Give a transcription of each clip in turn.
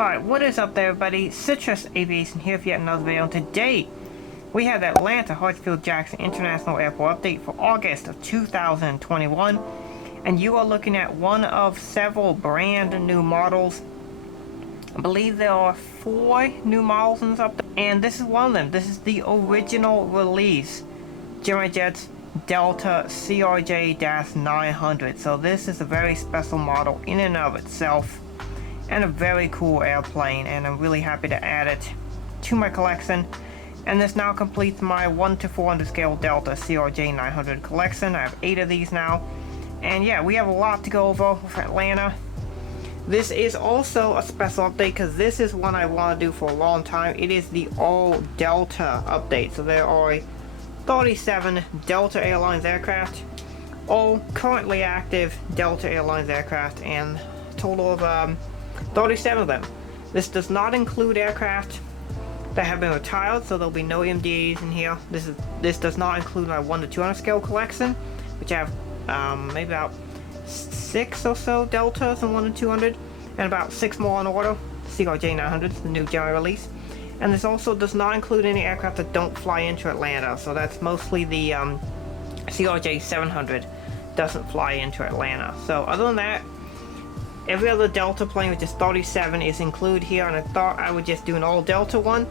Alright, what is up there everybody? Citrus Aviation here for yet another video, and today we have the Atlanta Hartsfield-Jackson International Airport update for August of 2021, and you are looking at one of several brand new models. I believe there are 4 new models in this update, and this is one of them. This is the original release Jet's Delta CRJ-900. So this is a very special model in and of itself, and a very cool airplane, and I'm really happy to add it to my collection. And this now completes my 1 to 400 scale Delta CRJ-900 collection. I have 8 of these now, and yeah, we have a lot to go over with Atlanta. This is also a special update because this is one I want to do for a long time. It is the all Delta update. So there are 37 Delta Airlines aircraft, all currently active Delta Airlines aircraft, and a total of 37 of them. This does not include aircraft that have been retired, so there'll be no MDAs in here. This does not include my 1 to 200 scale collection, which I have maybe about 6 or so Deltas and 1 to 200, and about 6 more on order. CRJ-900, the new general release. And this also does not include any aircraft that don't fly into Atlanta, so that's mostly the CRJ-700 doesn't fly into Atlanta. So other than that, every other Delta plane, which is 37, is included here, and I thought I would just do an all Delta one.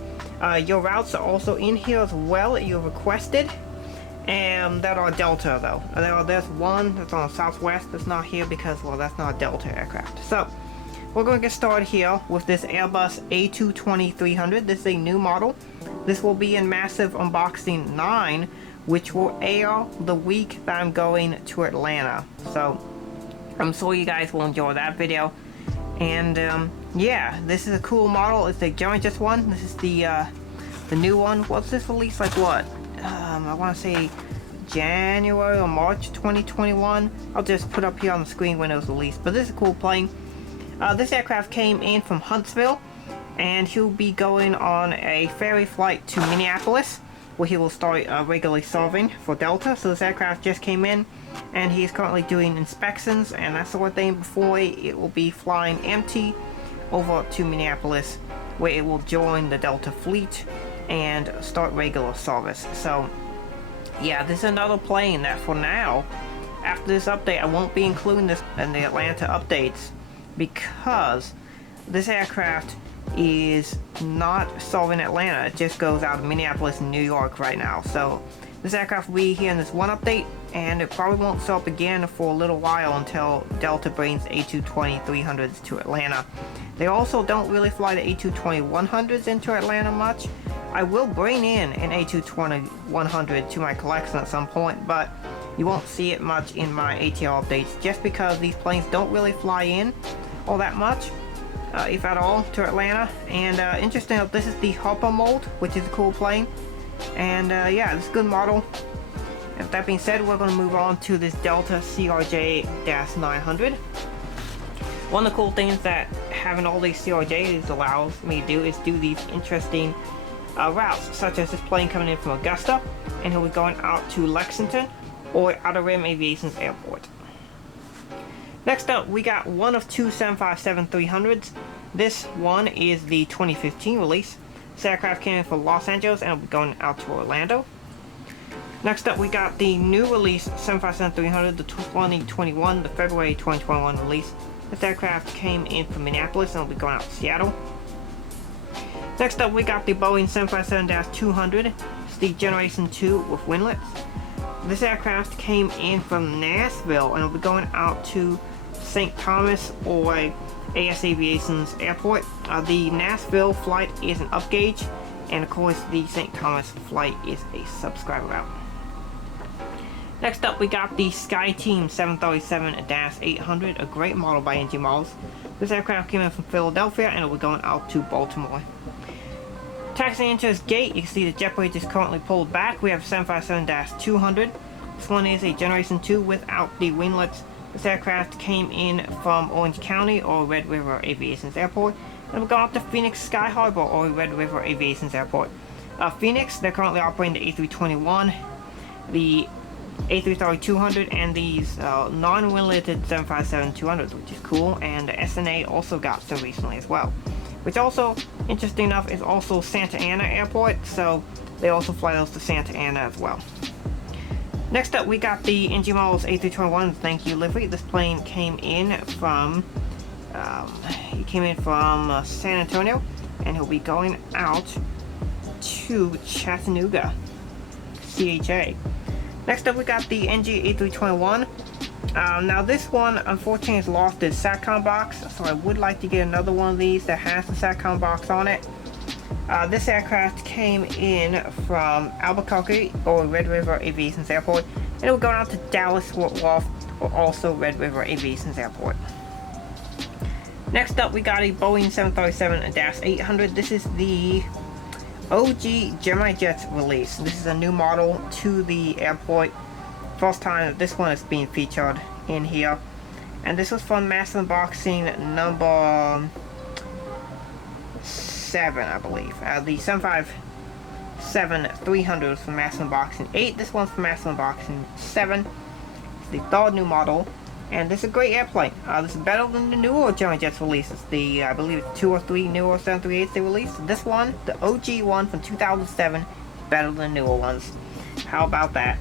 Your routes are also in here as well that you requested, and that are Delta though. There's one that's on the Southwest that's not here because, well, that's not a Delta aircraft. So we're going to get started here with this Airbus A220-300. This is a new model. This will be in massive unboxing 9, which will air the week that I'm going to Atlanta. So I'm sure you guys will enjoy that video. And yeah, this is a cool model. It's the just one. This is the new one. What's this release, like what? I want to say January or March 2021. I'll just put up here on the screen when it was released. But this is a cool plane. This aircraft came in from Huntsville, and he'll be going on a ferry flight to Minneapolis, where he will start regularly serving for Delta. So this aircraft just came in, and he is currently doing inspections and that sort of thing before it will be flying empty over to Minneapolis, where it will join the Delta fleet and start regular service. So yeah, this is another plane that for now, after this update, I won't be including this in the Atlanta updates, because this aircraft is not serving Atlanta. It just goes out of Minneapolis and New York right now. So this aircraft will be here in this one update, and it probably won't show up again for a little while until Delta brings A220-300s to Atlanta. They also don't really fly the A220-100s into Atlanta much. I will bring in an A220-100 to my collection at some point, but you won't see it much in my ATL updates, just because these planes don't really fly in all that much, if at all, to Atlanta. And interesting, this is the Hopper mold, which is a cool plane. And yeah, this is a good model. With that being said, we're going to move on to this Delta CRJ-900. One of the cool things that having all these CRJs allows me to do is do these interesting routes, such as this plane coming in from Augusta, and he'll be going out to Lexington or Outer Rim Aviation's airport. Next up, we got one of 2 757-300s. This one is the 2015 release. This aircraft came in from Los Angeles and will be going out to Orlando. Next up, we got the new release 757-300, the 2021, the February 2021 release. This aircraft came in from Minneapolis and will be going out to Seattle. Next up, we got the Boeing 757-200. It's the Generation 2 with winglets. This aircraft came in from Nashville and will be going out to St. Thomas or AS Aviation's airport. The Nashville flight is an upgauge, and of course the St. Thomas flight is a subscriber route. Next up, we got the SkyTeam 737-800, a great model by NG Models. This aircraft came in from Philadelphia and will be going out to Baltimore. Taxiing into this gate, you can see the jet bridge is currently pulled back. We have 757-200. This one is a Generation 2 without the winglets. This aircraft came in from Orange County or Red River Aviation's airport, and we're going out to Phoenix Sky Harbor or Red River Aviation's airport. Phoenix, they're currently operating the A321, the A330-200, and these non-wingleted 757-200s, which is cool, and the SNA also got some recently as well. which also, interesting enough, is also Santa Ana Airport, so they also fly those to Santa Ana as well. Next up, we got the NG Models A321 thank you livery. This plane came in from San Antonio, and he'll be going out to Chattanooga, CHA. Next up, we got the NG A321. Now this one unfortunately has lost its SATCOM box, so I would like to get another one of these that has the SATCOM box on it. This aircraft came in from Albuquerque or Red River Aviation's Airport, and it will go out to Dallas Fort Worth or also Red River Aviation's Airport. Next up, we got a Boeing 737-800. This is the OG Gemini Jets release. This is a new model to the airport. First time that this one is being featured in here. And this was from Massive Unboxing number 7, I believe. The 757-300 was from Massive Unboxing 8. This one's from Massive Unboxing 7. It's the third new model. And this is a great airplane. This is better than the newer Gemini Jets releases. The, I believe it's 2 or 3 newer 738s they released. This one, the OG one from 2007, better than the newer ones. How about that?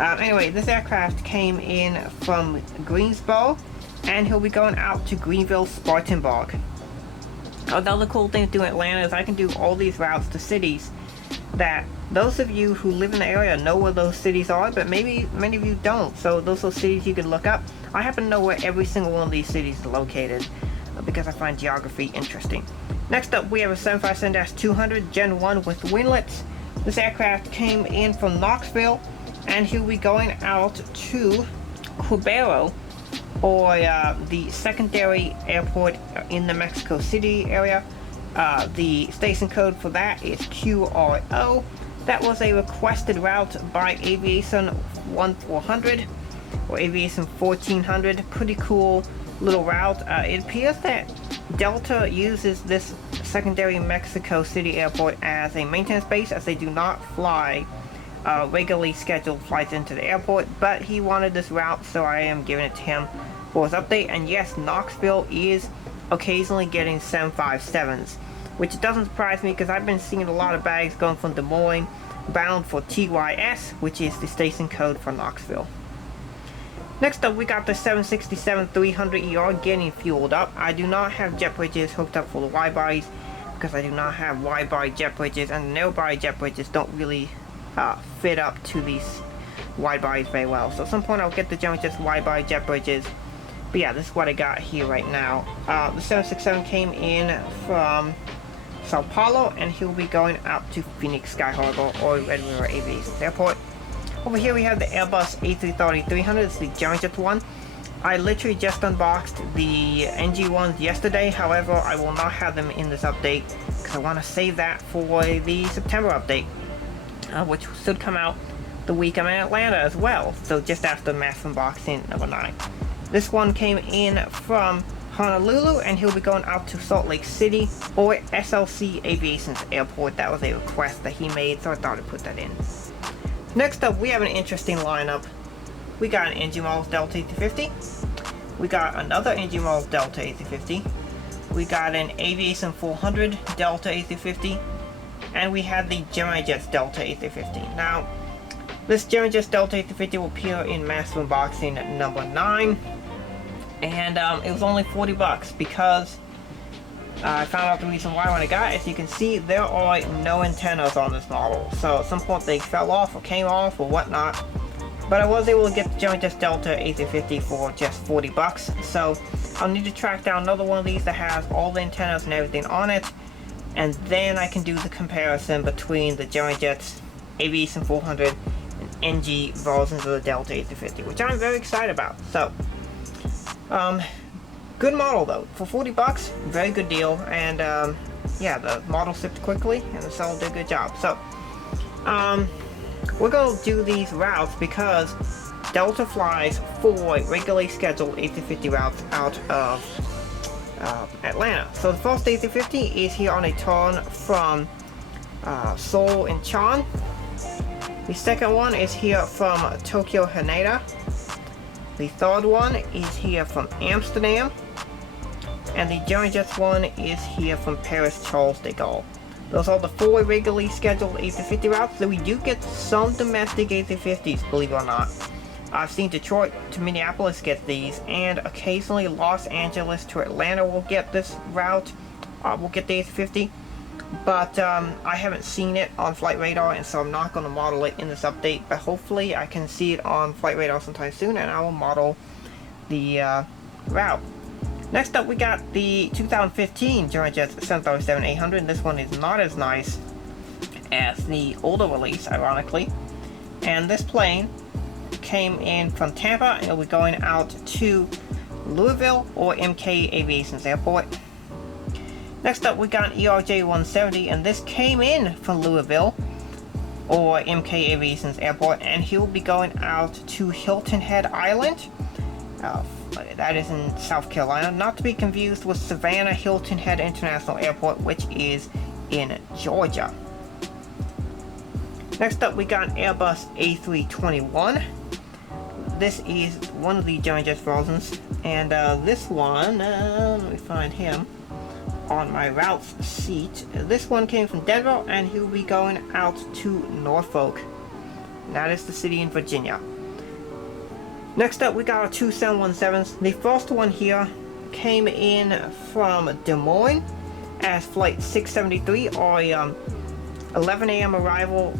Anyway, this aircraft came in from Greensboro, and he'll be going out to Greenville, Spartanburg. Another cool thing to do in Atlanta is I can do all these routes to cities that those of you who live in the area know where those cities are, but maybe many of you don't. So those are cities you can look up. I happen to know where every single one of these cities is located because I find geography interesting. Next up, we have a 757-200 Gen 1 with winglets. This aircraft came in from Knoxville, and he'll be going out to Cubero, or the secondary airport in the Mexico City area. The station code for that is QRO. That was a requested route by Aviation 1400 or Aviation 1400. Pretty cool little route. It appears that Delta uses this secondary Mexico City airport as a maintenance base, as they do not fly regularly scheduled flights into the airport, but he wanted this route, so I am giving it to him for his update. And yes, Knoxville is occasionally getting 757s, which doesn't surprise me because I've been seeing a lot of bags going from Des Moines bound for TYS, which is the station code for Knoxville. Next up, we got the 767-300ER getting fueled up. I do not have jet bridges hooked up for the wide bodies because I do not have wide body jet bridges, and the narrow body jet bridges don't really fit up to these wide bodies very well. So at some point I'll get the Gemini Jets wide body jet bridges. But yeah, this is what I got here right now. The 767 came in from Sao Paulo, and he'll be going out to Phoenix Sky Harbor or Red River Aviation Airport. Over here we have the Airbus A330-300. It's the Gemini Jets one. I literally just unboxed the NG ones yesterday. However, I will not have them in this update because I want to save that for the September update, which should come out the week I'm in Atlanta as well. So just after Massive Unboxing number 9. This one came in from Honolulu, and he'll be going out to Salt Lake City or SLC Aviation's Airport. That was a request that he made, so I thought I'd put that in. Next up, we have an interesting lineup. We got an NG Models Delta A350. We got another NG Models Delta A350. We got an Aviation 400 Delta A350. And we have the Gemini Jets Delta A350. Now, this Gemini Jets Delta A350 will appear in Massive Unboxing number 9. And it was only 40 bucks because I found out the reason why when I got it. As you can see, there are no antennas on this model. So at some point they fell off or came off or whatnot. But I was able to get the Gemini Jets Delta A350 for just 40 bucks. So I'll need to track down another one of these that has all the antennas and everything on it. And then I can do the comparison between the Gemini Jets Aviation 400 and NG versions of the Delta A350, which I'm very excited about. So, good model though. For 40 bucks, very good deal. And yeah, the model shipped quickly and the seller did a good job. So, we're going to do these routes because Delta flies 4 regularly scheduled A350 routes out of Atlanta. So the first A350 is here on a turn from Seoul Incheon. The second one is here from Tokyo Haneda. The third one is here from Amsterdam. And the Journey Jets one is here from Paris Charles de Gaulle. Those are the 4 regularly scheduled A350 routes, so we do get some domestic A350s, believe it or not. I've seen Detroit to Minneapolis get these, and occasionally Los Angeles to Atlanta will get this route. We'll get the A350, but I haven't seen it on Flight Radar, and so I'm not going to model it in this update, but hopefully I can see it on Flight Radar sometime soon, and I will model the route. Next up, we got the 2015 Journey Jets 737-800. This one is not as nice as the older release, ironically. And this plane came in from Tampa, and it'll be going out to Louisville or MK Aviation's airport. Next up, we got ERJ-170, and this came in from Louisville or MK Aviation's airport, and he will be going out to Hilton Head Island. That is in South Carolina, not to be confused with Savannah Hilton Head International Airport, which is in Georgia. Next up, we got Airbus A321. This is one of the Journey Jets versions, and this one, let me find him on my routes sheet. This one came from Denver, and he'll be going out to Norfolk. That is the city in Virginia. Next up, we got our 2 717s. The first one here came in from Des Moines as flight 673, or 11 a.m. arrival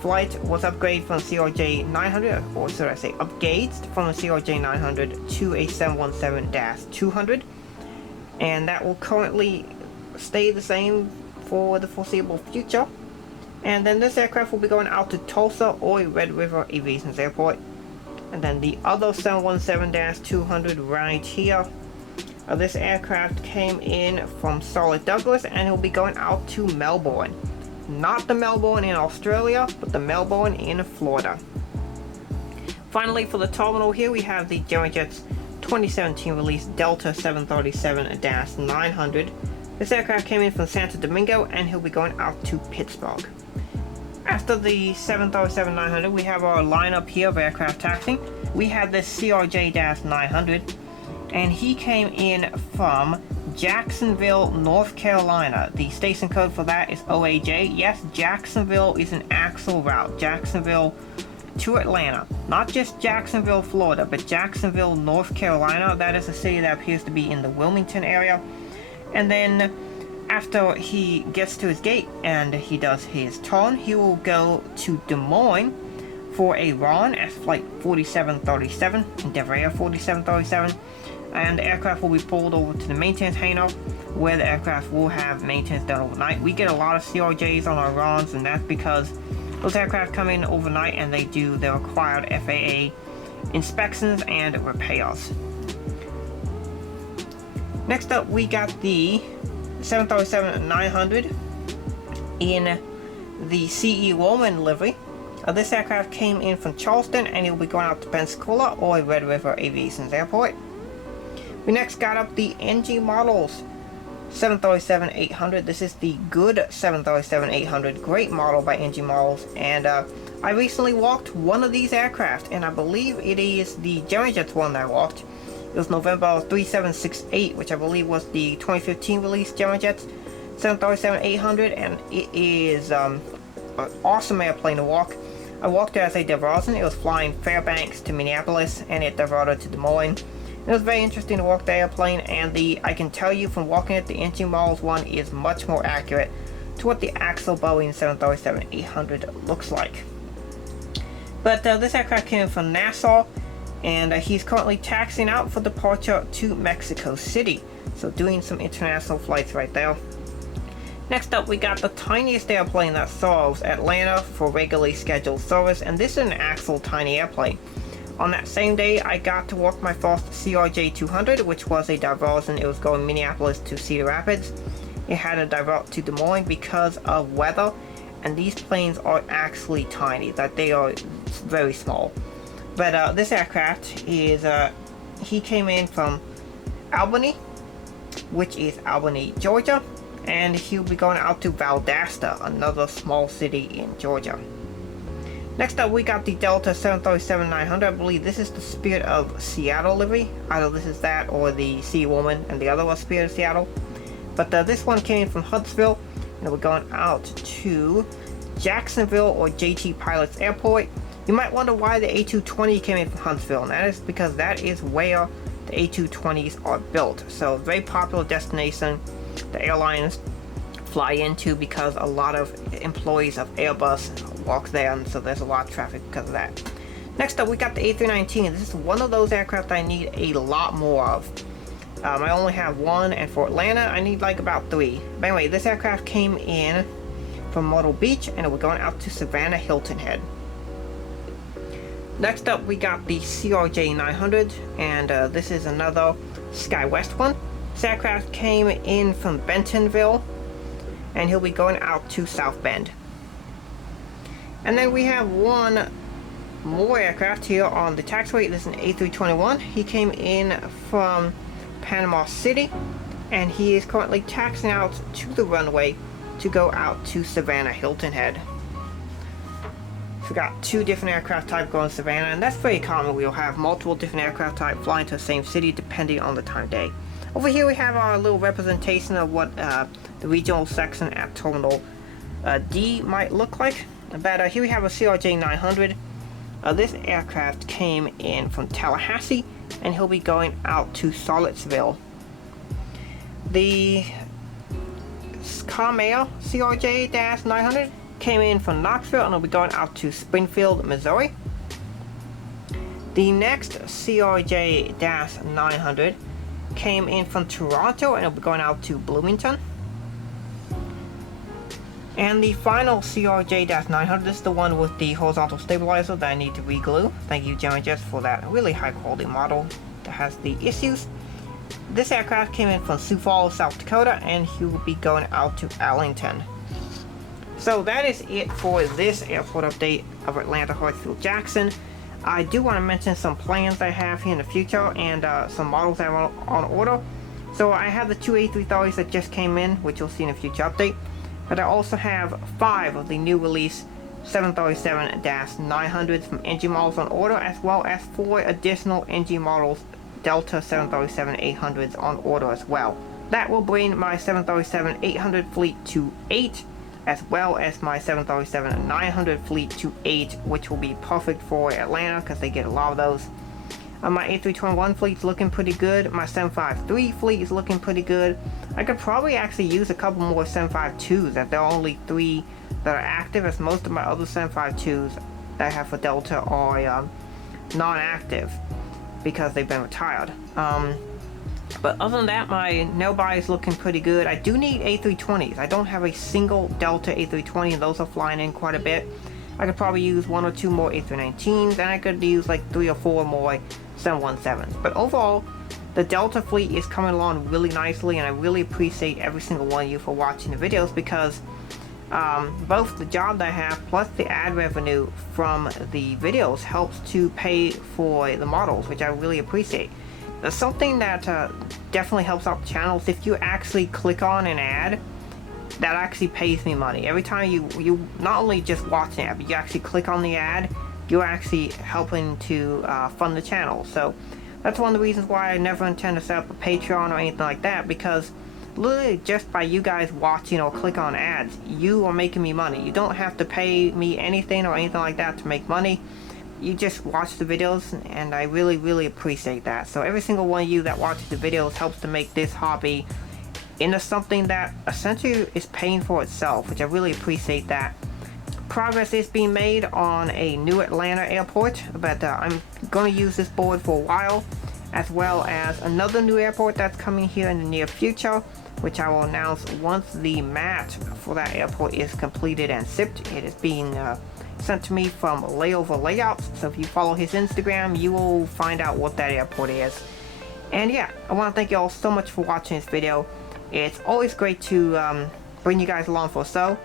flight was upgraded from CRJ 900, or should I say upgauged from a CRJ 900 to a 717-200, and that will currently stay the same for the foreseeable future. And then this aircraft will be going out to Tulsa or Red River Aviation's airport. And then the other 717-200 right here. This aircraft came in from Charlotte Douglas, and it will be going out to Melbourne. Not the Melbourne in Australia, but the Melbourne in Florida. Finally, for the terminal here, we have the Journey Jets 2017 release Delta 737-900. This aircraft came in from Santo Domingo, and he'll be going out to Pittsburgh. After the 737-900, we have our lineup here of aircraft taxiing. We have this CRJ-900, and he came in from Jacksonville, North Carolina. The station code for that is OAJ. Yes, Jacksonville is an actual route. Jacksonville to Atlanta. Not just Jacksonville, Florida, but Jacksonville, North Carolina. That is a city that appears to be in the Wilmington area. And then after he gets to his gate and he does his turn, he will go to Des Moines for a run as flight 4737, Endeavour Air 4737, and the aircraft will be pulled over to the maintenance hangar where the aircraft will have maintenance done overnight. We get a lot of CRJs on our runs, and that's because those aircraft come in overnight and they do the required FAA inspections and repairs. Next up, we got the 737-900 in the CE Roman livery. This aircraft came in from Charleston, and it will be going out to Pensacola or Red River Aviation's airport. We next got up the NG models 737-800. This is the good 737-800, great model by NG Models, and I recently walked one of these aircraft, and I believe it is the Journey Jets one that I walked. It was November 3768, which I believe was the 2015 release Journey Jets 737-800, and it is an awesome airplane to walk. I walked it as a diversion. It was flying Fairbanks to Minneapolis, and it diverted to Des Moines. It was very interesting to walk the airplane, and I can tell you from walking it, the NG Models one is much more accurate to what the actual Boeing 737-800 looks like. But this aircraft came in from Nassau, and he's currently taxiing out for departure to Mexico City. So doing some international flights right there. Next up, we got the tiniest airplane that serves Atlanta for regularly scheduled service, and this is an actual tiny airplane. On that same day, I got to work my first CRJ-200, which was a diversion. It was going Minneapolis to Cedar Rapids. It had to divert to Des Moines because of weather, and these planes are actually tiny, that they are very small. But this aircraft is, he came in from Albany, which is Albany, Georgia, and he'll be going out to Valdosta, another small city in Georgia. Next up, we got the Delta 737-900. I believe this is the Spirit of Seattle livery. Either this is that or the Sea Woman, and the other was Spirit of Seattle. But this one came from Hartsfield, and we're going out to Jacksonville or JT Pilots Airport. You might wonder why the A220 came in from Huntsville, and that is because that is where the A220s are built. So very popular destination the airlines fly into because a lot of employees of Airbus walk there, and so there's a lot of traffic because of that. Next up, we got the A319. This is one of those aircraft I need a lot more of. I only have one, and for Atlanta I need like about 3. But anyway, this aircraft came in from Myrtle Beach, and we're going out to Savannah Hilton Head. Next up, we got the CRJ-900, and this is another SkyWest one. This aircraft came in from Bentonville, and he'll be going out to South Bend. And then we have one more aircraft here on the taxiway. This is an A321. He came in from Panama City, and he is currently taxiing out to the runway to go out to Savannah Hilton Head. So we got 2 different aircraft types going to Savannah, and that's very common. We'll have multiple different aircraft types flying to the same city depending on the time of day. Over here we have our little representation of what the regional section at Terminal D might look like. But here we have a CRJ-900. This aircraft came in from Tallahassee, and he'll be going out to Charlottesville. The Comair CRJ-900 came in from Knoxville, and he'll be going out to Springfield, Missouri. The next CRJ-900 came in from Toronto, and it'll be going out to Bloomington. And the final CRJ-900, this is the one with the horizontal stabilizer that I need to re-glue. Thank you, Gemma Jets, for that really high quality model that has the issues. This aircraft came in from Sioux Falls, South Dakota, and he will be going out to Arlington. So that is it for this airport update of Atlanta Hartsfield-Jackson. I do want to mention some plans I have here in the future, and some models I have on order. So I have the 2 A330s that just came in, which you'll see in a future update. But I also have 5 of the new release 737-900s from NG models on order, as well as 4 additional NG models Delta 737-800s on order as well. That will bring my 737-800 fleet to 8, as well as my 737-900 fleet to 8, which will be perfect for Atlanta because they get a lot of those. My A321 fleet's looking pretty good. My 753 fleet is looking pretty good. I could probably actually use a couple more 752s, if there are only 3 that are active, as most of my other 752s that I have for Delta are non-active because they've been retired. But other than that, my nearby is looking pretty good. I do need A320s. I don't have a single Delta A320, and those are flying in quite a bit. I could probably use 1 or 2 more A319s, and I could use like 3 or 4 more 717s. But overall, the Delta fleet is coming along really nicely, and I really appreciate every single one of you for watching the videos, because both the job that I have plus the ad revenue from the videos helps to pay for the models, which I really appreciate. There's something that definitely helps out the channel is if you actually click on an ad, that actually pays me money. Every time you not only just watch an ad, but you actually click on the ad, you're actually helping to fund the channel. So that's one of the reasons why I never intend to set up a Patreon or anything like that, because literally just by you guys watching or click on ads, you are making me money. You don't have to pay me anything or anything like that to make money. You just watch the videos, and I really appreciate that. So every single one of you that watches the videos helps to make this hobby into something that essentially is paying for itself, which I really appreciate that. Progress is being made on a new Atlanta airport, but I'm going to use this board for a while, as well as another new airport that's coming here in the near future, which I will announce once the mat for that airport is completed and shipped. It is being sent to me from Layover Layouts, so if you follow his Instagram, you will find out what that airport is. And yeah, I want to thank you all so much for watching this video. It's always great to bring you guys along for a show.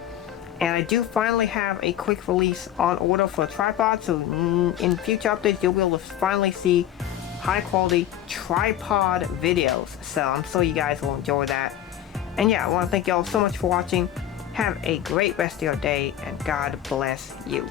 And I do finally have a quick release on order for a tripod, so in future updates you'll be able to finally see high quality tripod videos. So I'm sure you guys will enjoy that. And yeah, I want to thank you all so much for watching. Have a great rest of your day, and God bless you.